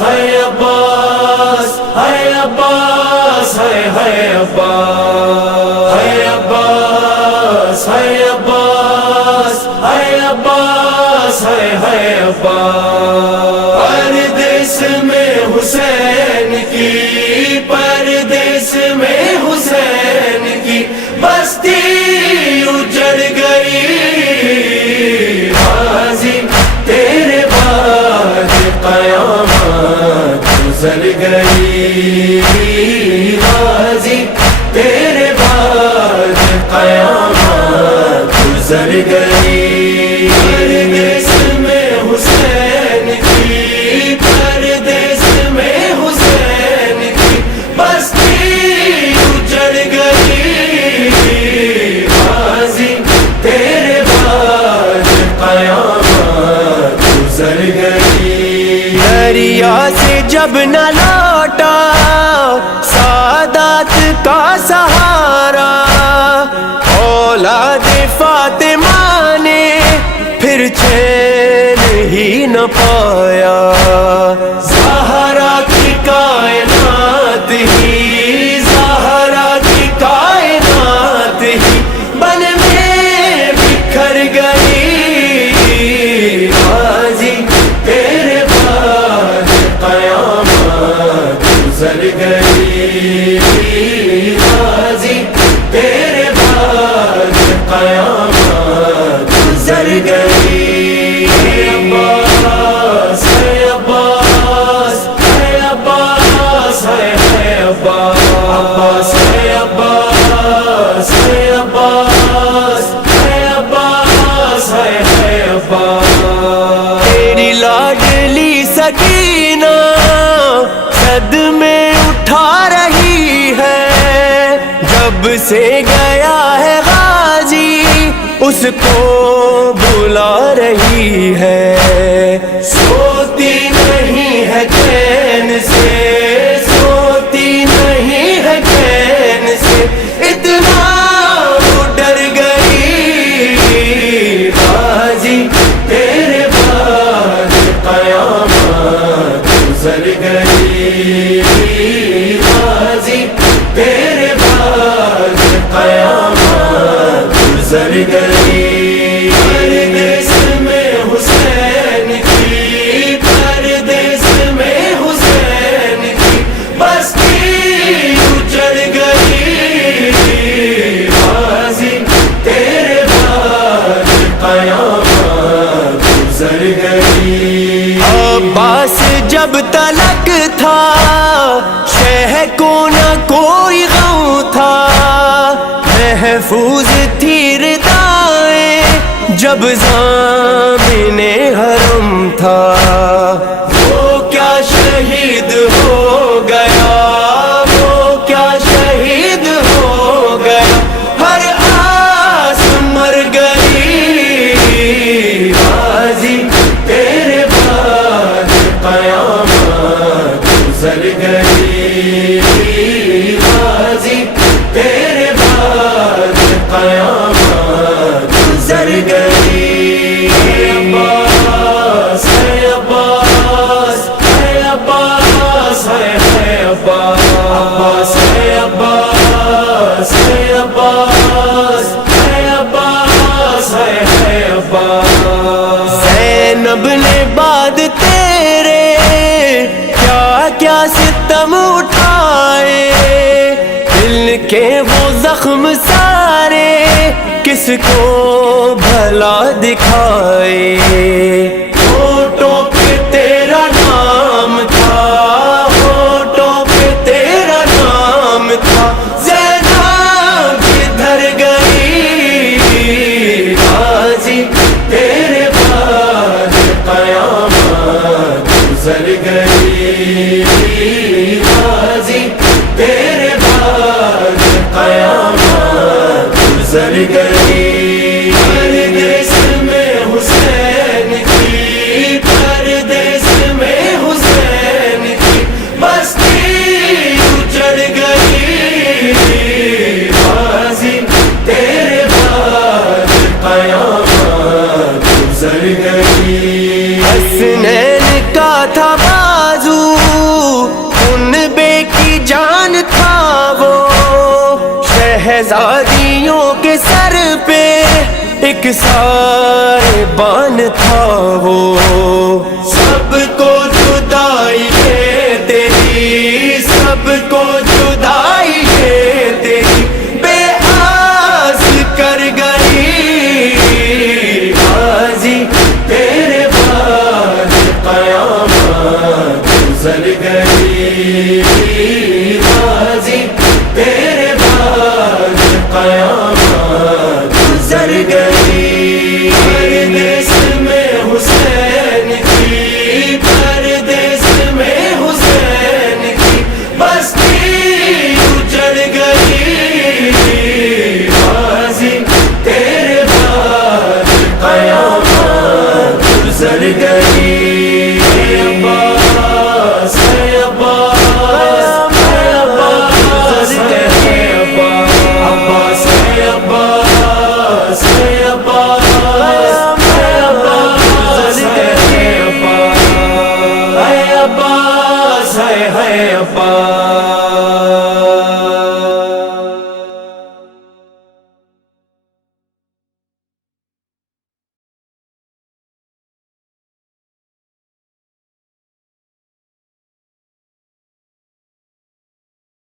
عباس ہے عباس ہے عباس ہے عباس ہے عباس ہے عباس ہے عباس پردیس میں حسین کی پردیس میں حسین کی بستی اجڑ گئی غازی تیرے بعد قیامت گزر گئی غازی تیرے بعد قیامت گزر گئی پردیس میں حسین کی پردیس میں حسین کی بستی اجڑ گئی غازی تیرے بعد قیامت گزر گئی دریا سے جب نہ لوٹا سادات کا سہارا اولاد فاطمہ نے پھر چین ہی نہ پایا زہرا کی کائنات ہی زہرا کی کائنات ہی بن میں بکھر گئی غازی تیرے بعد قیامت گزر گئی غازی تیرے بعد قیامت گزر گئی عباس ہے عباس ہے عباس ہے عباس ہے عباس ہے عباس ہے عباس ہے عباس تیری لاڈلی سکینہ صدمے اٹھا رہی ہے جب سے گیا ہے غازی اس کو بلا رہی ہے سوتی نہیں ہے چین سے سوتی نہیں ہے چین سے اتنا ڈر گئی غازی تیرے بعد قیامت گزر گئی غازی تیرے بعد قیامت گزر گئی پردیس میں حسین کی پردیس میں حسین کی بستی اجڑ گئی غازی تیرے بعد قیامت گزر گئی عباس جب تلک تھا شہ کو نہ کوئی غم تھا محفوظ تھی ردائیں جب ضامن حرم تھا وہ کیا شہید ہو گیا وہ کیا شہید ہو گیا ہر آس مر گئی غازی تیرے بعد قیامت گزر گئی غازی تیرے بعد قیامت گزر گئی عباس ہے عباس ہے عباس ہے عباس ہے عباس ہے عباس ہے عباس ہے عباس زینب نے بعد تیرے کیا کیا ستم اٹھائے دل کے وہ زخم سارے کس کو بھلا دکھائے ہونٹوں پہ تیرا نام تھا ہونٹوں پہ تیرا نام تھا زینب کدھر گئی غازی تیرے بعد قیامت گزر گئی غازی تیرے بعد قیامت گزر گئی پردیس میں حسین کی پردیس میں حسین کی بستی اجڑ گئی غازی تیرے بعد قیامت گزر گئی حسنین کا تھا بازو شہزادیوں کے سر پہ ایک سارے بان تھا وہ، سب کو جدائی ہے تیری، سب کو جدائی ہے تیری، بے آس کر گئی بازی تیرے بعد قیامت گزر گئی، بازی تیرے بعد قیامت گزر گئی، پردیس میں حسین کی، پردیس میں حسین کی بستی اجڑ گئی، بازی تیرے بعد قیامت گزر گئی، عباس ہے عباس ہے عباس ہے عباس ہے عباس ہے عباس ہے عباس ہے عباس ہے عباس ہے عباس